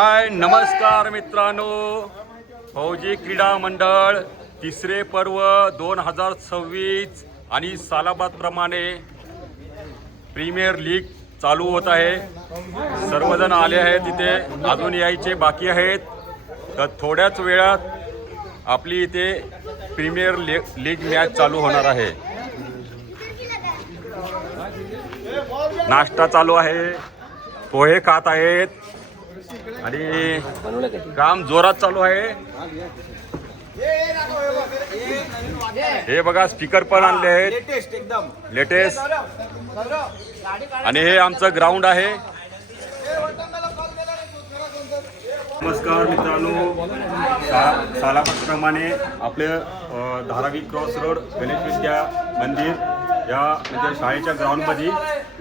हाय नमस्कार मित्रांनो, फौजी क्रीडा मंडळ तिसरे पर्व 2026 आणि सालाबादप्रमाणे प्रीमियर लीग चालू होत आहे। सर्वजण आले आहेत, इथे अजून यायचे बाकी आहेत। तर थोड्याच वेळात आपली इथे प्रीमियर लीग मॅच चालू होणार आहे। नाश्ता चालू आहे, पोहे खात आहेत आणि काम जोरात चालू आहे। हे बघा स्पीकर पण आणले आहेत लेटेस्ट आणि हे आमचं ग्राउंड आहे। नमस्कार मित्रांनो, सालाबादप्रमाणे आपले धारावी क्रॉस रोड गणेश विद्या मंदिर या म्हणजे शाळेच्या ग्राउंडमध्ये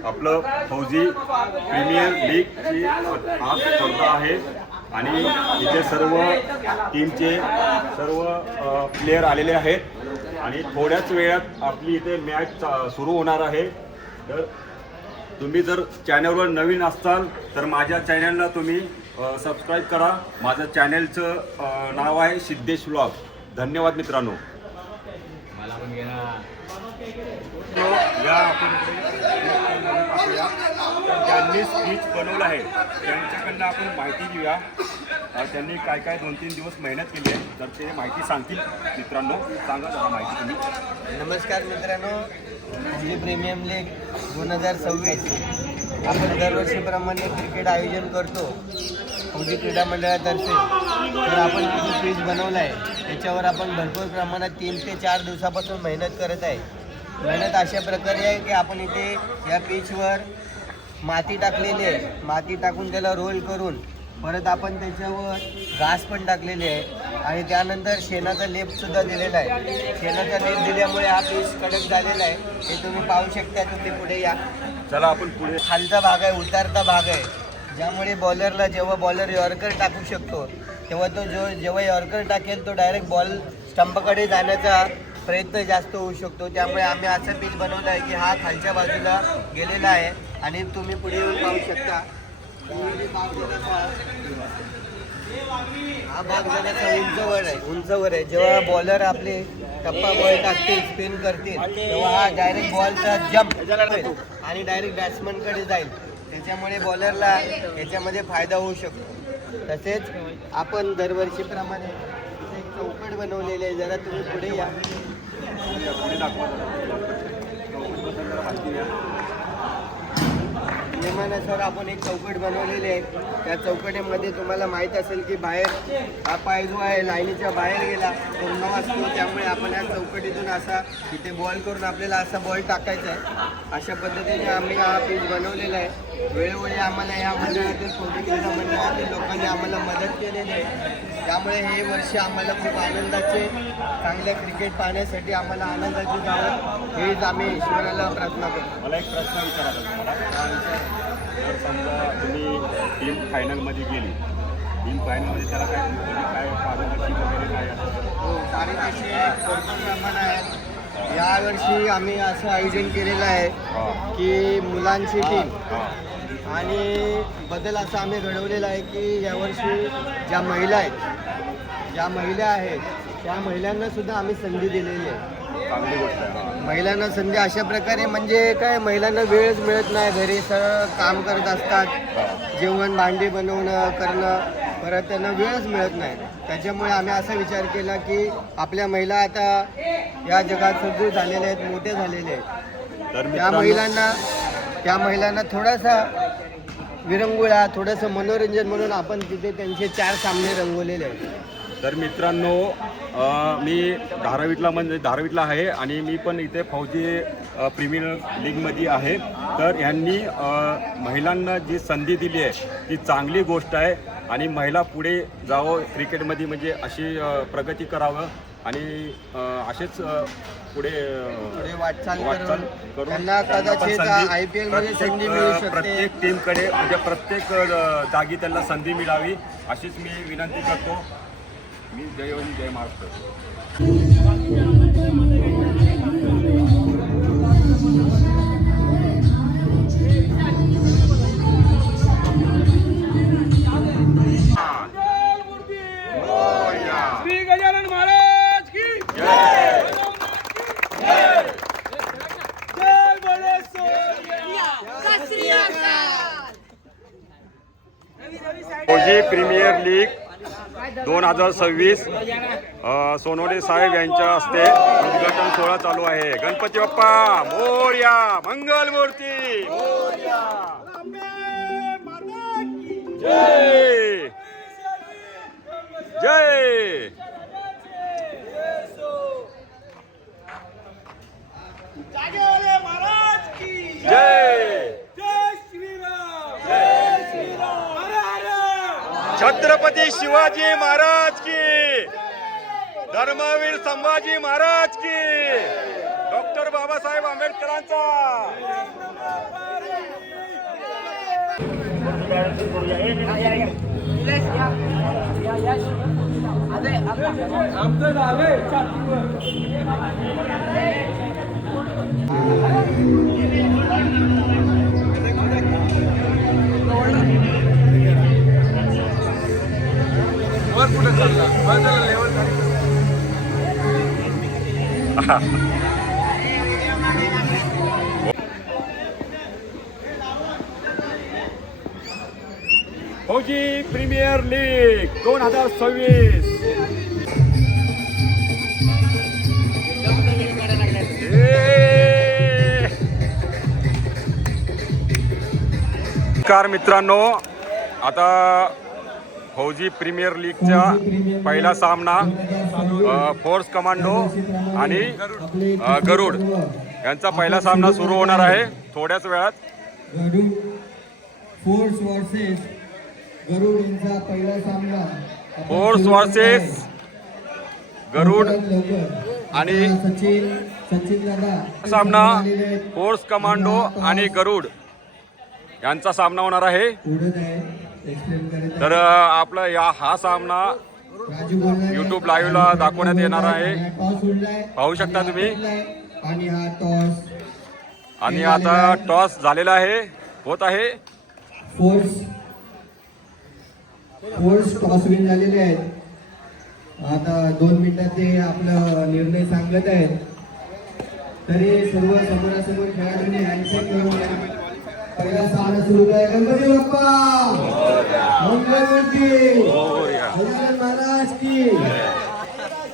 आपलं फौजी प्रीमियर लीगची आज स्पर्धा आहे आणि इथे सर्व टीमचे सर्व प्लेयर आलेले आहेत आणि थोड्याच वेळात आपली इथे मॅच सुरू होणार आहे। तर तुम्ही जर चॅनलवर नवीन असाल तर माझ्या चॅनलला तुम्ही सबस्क्राईब करा। माझं चॅनलचं नाव आहे सिद्धेश व्लॉग। धन्यवाद मित्रांनो। या आपण ज्यांनी स्पीच बनवलं आहे त्यांच्याकडनं आपण माहिती घेऊया। त्यांनी काय काय 2-3 दिवस मेहनत केली आहे, तर ते माहिती सांगतील। मित्रांनो सांगा जरा माहिती तुम्ही। नमस्कार मित्रांनो, फौजी प्रीमियर लीग 2026 आपण दरवर्षीप्रमाणे क्रिकेट आयोजन करतो फौजी क्रीडा मंडळातर्फे। तर आपण जो स्पीच बनवला आहे त्याच्यावर आपण भरपूर प्रमाणात 3 ते 4 दिवसापासून मेहनत करत आहे। मेहनत अशा प्रकारे आहे की आपण इथे या पिचवर माती टाकलेली आहे, माती टाकून त्याला रोल करून परत आपण त्याच्यावर घास पण टाकलेली आहे आणि त्यानंतर शेणाचा लेपसुद्धा दिलेला आहे। शेणाचा लेप दिल्यामुळे हा पीच कडक झालेला आहे, हे तुम्ही पाहू शकता। तुम्ही पुढे या, चला आपण पुढे। खालचा भाग आहे, उतारता भाग आहे, ज्यामुळे बॉलरला जेव्हा बॉलर यॉर्कर टाकू शकतो तेव्हा तो जेव्हा यॉर्कर टाकेल तो डायरेक्ट बॉल स्टंपकडे जाण्याचा प्रयत्न जास्त होऊ शकतो। त्यामुळे आम्ही असं पिच बनवलं आहे की हा खालच्या बाजूला गेलेला आहे आणि तुम्ही पुढे येऊन पाहू शकता। हा भाग जरासा उंचवर आहे। जेव्हा बॉलर आपले टप्पा बॉल टाकतील, स्पिन करतील, तेव्हा हा डायरेक्ट बॉलचा जंप आणि डायरेक्ट बॅट्समनकडे जाईल। त्याच्यामुळे बॉलरला याच्यामध्ये फायदा होऊ शकतो। तसेच आपण दरवर्षीप्रमाणे एक चौकट बनवलेली आहे। जरा तुम्ही पुढे या। नियमानुसार आपण एक चौकट बनवलेली आहे। त्या चौकटीमध्ये तुम्हाला माहीत असेल की बाहेर हा पाय जो आहे लाईनीच्या बाहेर गेला तो न असतो, त्यामुळे आपण या चौकटीतून असा इथे बॉल करून आपल्याला असा बॉल टाकायचा आहे। अशा पद्धतीने आम्ही हा पिच बनवलेला आहे। वेळोवेळी आम्हाला या मंडळातील फौजी क्रीडा मंडळातील लोकांनी आम्हाला मदत केलेली आहे। त्यामुळे हे वर्ष आम्हाला खूप आनंदाचे, चांगल्या क्रिकेट पाहण्यासाठी आम्हाला आनंदाची जावं हेच आम्ही ईश्वराला प्रार्थना करतो। मला एक प्रश्न विचारायचा तुम्हाला। जर समजा तुम्ही टीम फायनलमध्ये गेली, टीम फायनलमध्ये त्याला काय पारितोषिक वगैरे काय असतं? पारितोषिक भरपूर प्रमाण आहेत। यावर्षी आम्ही असं आयोजन केलेलं आहे की मुलांची टीम आणि बदल असं आम्ही घडवलेला आहे की यावर्षी ज्या महिला आहेत त्या महिलांना सुद्धा आम्ही संधी दिलेली आहे। चांगली गोष्ट आहे। महिलांना संधी अशा प्रकारे म्हणजे काय, महिलांना वेळच मिळत नाही, घरी सगळं काम करत असतात, जेवण भांडी बनवणं करणं, परत त्यांना वेळच मिळत नाही। त्याच्यामुळे आम्ही असा विचार केला की आपल्या महिला आता या जगात सज्ज झालेल्या आहेत, मोठ्या झालेल्या आहेत, तर त्या महिलांना थोडासा विरंगुळा, थोडंसं मनोरंजन म्हणून आपण तिथे त्यांचे 4 सामने रंगवलेले आहेत। तर मित्रांनो, मी धारावीतला आहे आणि मी पण इथे फौजी प्रीमियर लीगमध्ये आहे। तर ह्यांनी महिलांना जी संधी दिली आहे ती चांगली गोष्ट आहे आणि महिला पुढे जावं क्रिकेटमध्ये, म्हणजे अशी प्रगती करावं आणि असेच पुढे वाटचाल करून त्यांना कदाचित IPL मध्ये संधी मिळू शकते। प्रत्येक टीमकडे म्हणजे प्रत्येक जागी त्यांना संधी मिळावी अशीच मी विनंती करतो। मी जय हिंद जय महाराष्ट्र। फौजी प्रीमियर लीग 2026 सोनवणे साहेब यांच्या हस्ते उद्घाटन सोहळा चालू आहे. गणपती बाप्पा मोरया, मंगल मूर्ती जय जय. जय छत्रपती शिवाजी महाराज की, धर्मवीर संभाजी महाराज की, डॉक्टर बाबासाहेब आंबेडकरांचा. कुठे चालला बाजूला लेवल फौजी प्रीमियर लीग 2026. नमस्कार मित्रांनो, आता फौजी प्रीमियर लीगचा पहिला सामना फोर्स कमांडो आणि गरुड यांचा पहिला सामना सुरू होणार आहे थोड्याच वेळात. गरुड फोर्स वर्सेस गरुड यांचा पहिला सामना. फोर्स वर्सेस गरुड आणि सचिन दादा सामना फोर्स कमांडो आणि गरुड यांचा सामना होणार आहे. तर आपला हा सामना YouTube लाईव्हला दाखवण्यात येणार आहे, पाहू शकता तुम्ही. आणि आता टॉस झालेला आहे, होत आहे. फोर्स टॉस विन झालेले आहेत. आता 2 मिनिटात ते आपला निर्णय सांगत आहेत. तरी सर्व समोरासमोर खेळाडूंनी हँडशेक करून घ्या. पहिला सामना सुरू आहे. गणपती बाप्पा मंगलमूर्ती हनुमान महाराज की.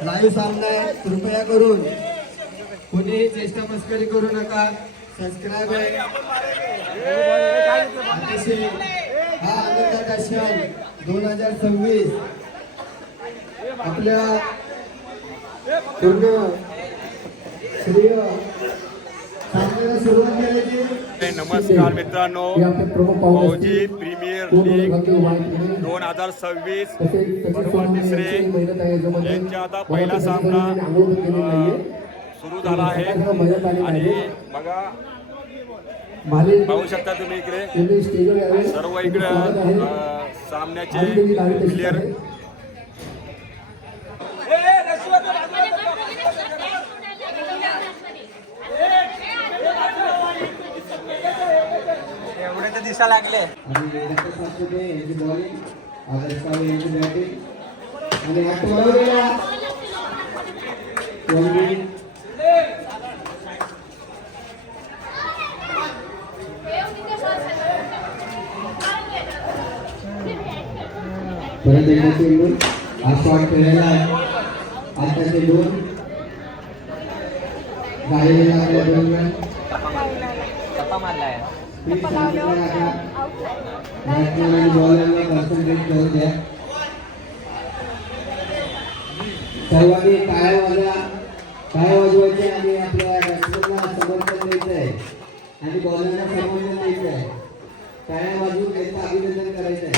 लाईव्ह सामना आहे, कृपया करून कोणीही चेष्टा मस्करी करू नका. सबस्क्राईब आहे. अतिशय हा आनंदाचा क्षण 2026 आपल्या पूर्ण श्रेय सामन्याला सुरुवात केल्याची. नमस्कार मित्रांनो, फौजी प्रीमियर लीग 2026 बरोबर तिसरे यांचा आता पहिला सामना सुरू झाला आहे. आणि बघा, पाहू शकता तुम्ही इकडे सर्व इकडे सामन्याचे क्लिअर. एवढे तर दिसा लागले. परत एकदा चेंडू हा शॉट खेळायला आहे. आताचे 2 झालेला आपल्या दरम्यान गप्पा मारलाय. कॉन्सन्ट्रेट करू द्या. सर्वांनी टाळ्या वाजवायच्या आणि आपल्या बॅट्समॅनला समर्थन द्यायचं आहे आणि बॉलरला समर्थन द्यायचं आहे. टाळ्या वाजवून त्यांचं अभिनंदन करायचं आहे.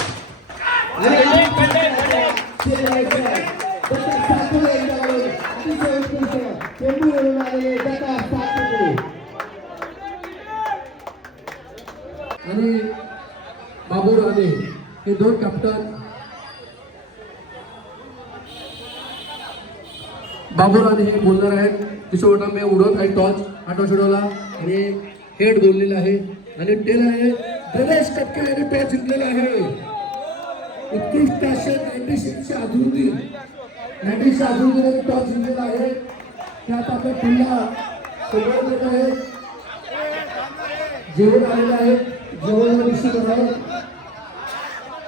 आणि बाबू राणे हे 2 कॅप्टन. बाबू राणे हे बोलणार आहेत. तिसोटा मी उडवत आहे टॉच. हा टॉच उडवला आणि हेड बोललेला आहे आणि टेल आहे. गणेश कटके यांनी टॉस जिंकलेला आहे. उत्कृष्ट अशा 96ची आधुनिक 96 आधुनिक टॉस जिंकलेला आहे. त्यात आपण पुन्हा सोबत येत आहे. जेवण आलेलं आहे. जेवण निश्चित आहे.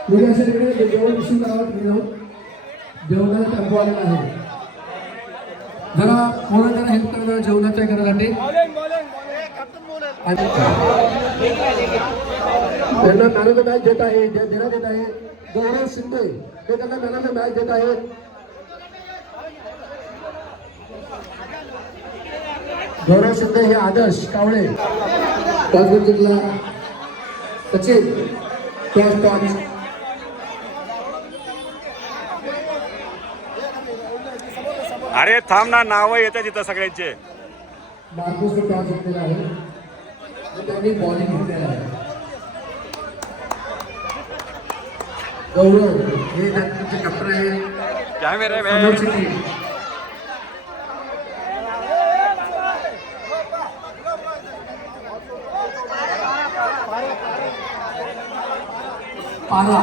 मुली अशा ठिकाणी जेवण उशीर करावं तिकडे जाऊन जेवणाला टेम्पो आलेला आहे. जरा कोणा जरा हेल्प करा जेवणाच्या करासाठी. त्यांना मॅन ऑफ द मॅच देत आहे देण्यात येत आहे गौरव शिंदे. ते त्यांना मॅन ऑफ द मॅच देत आहेत. गौरव शिंदे हे आदर्श कावळे. टॉस जिंकला सचिन. टॉस अरे थांब ना, नाव येतात तिथं सगळ्यांचे. मार्कोस टॉस जिंकलेला आहे आणि त्यांनी बॉलिंग घेतलेला आहे. गौरव हे त्यांचे कॅप्टन आहे. कॅमेरा समोरची टीम. पारा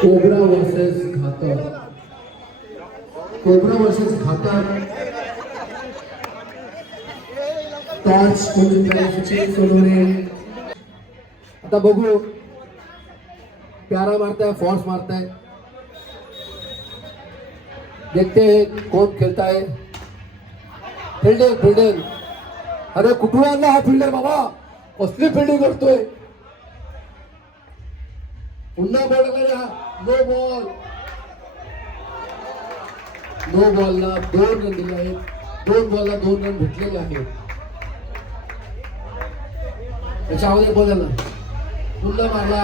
कोबरा वर्सेस घातक. कोबरा वर्सेस घातक. टॉर्च सचिन सोनवणे. आता बघू प्यारा मारताय फॉर्स मारताय. देखते हैं कौन खेलता है. Fielding fielding. अरे कुठून आणला हा फिल्डर बाबा. कसली फिल्डिंग करतोय. पुन्हा बॉल करा. No ball. नो बॉलला 2 रन दिले आहेत. 2 बॉलला 2 रन भेटलेले आहेत. त्याच्यामध्ये बॉलला पुन्हा मारला.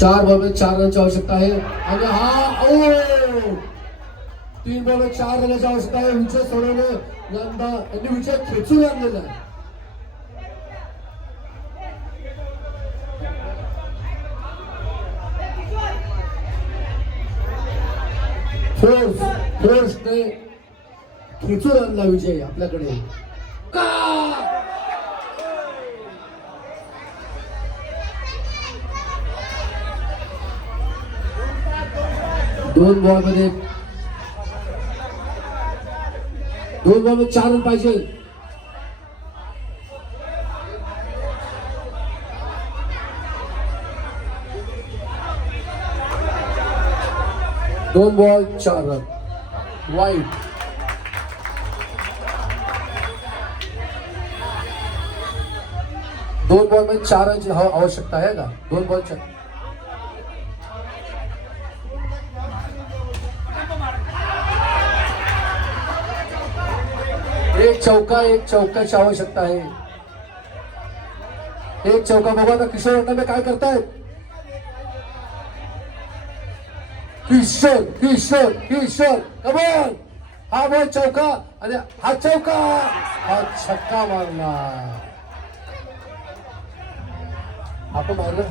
चार बॉल में 4 रन की आवश्यकता है. आणि हा आउट. 3 बॉल में 4 रनाची आवश्यकता आहे. विकेट सोडवणे यंदा यांनी विकेट खेचून आणलेला आहे. फोर्सने खेचून आणला विजय आपल्याकडे. का 2 बॉल मध्ये 4 रन पाहिजे. दोन बॉल 4 रन. वाईट. दोन बॉल में 4 रन की आवश्यकता है का. 2 बॉल 4. एक चौकाची आवश्यकता आहे. एक चौका. बघा आता किशोर अण्णा काय करतायत. किशोर कमॉन. हा बॉल चौका आणि हा चौका. हा छक्का मारला. आपण मारलं.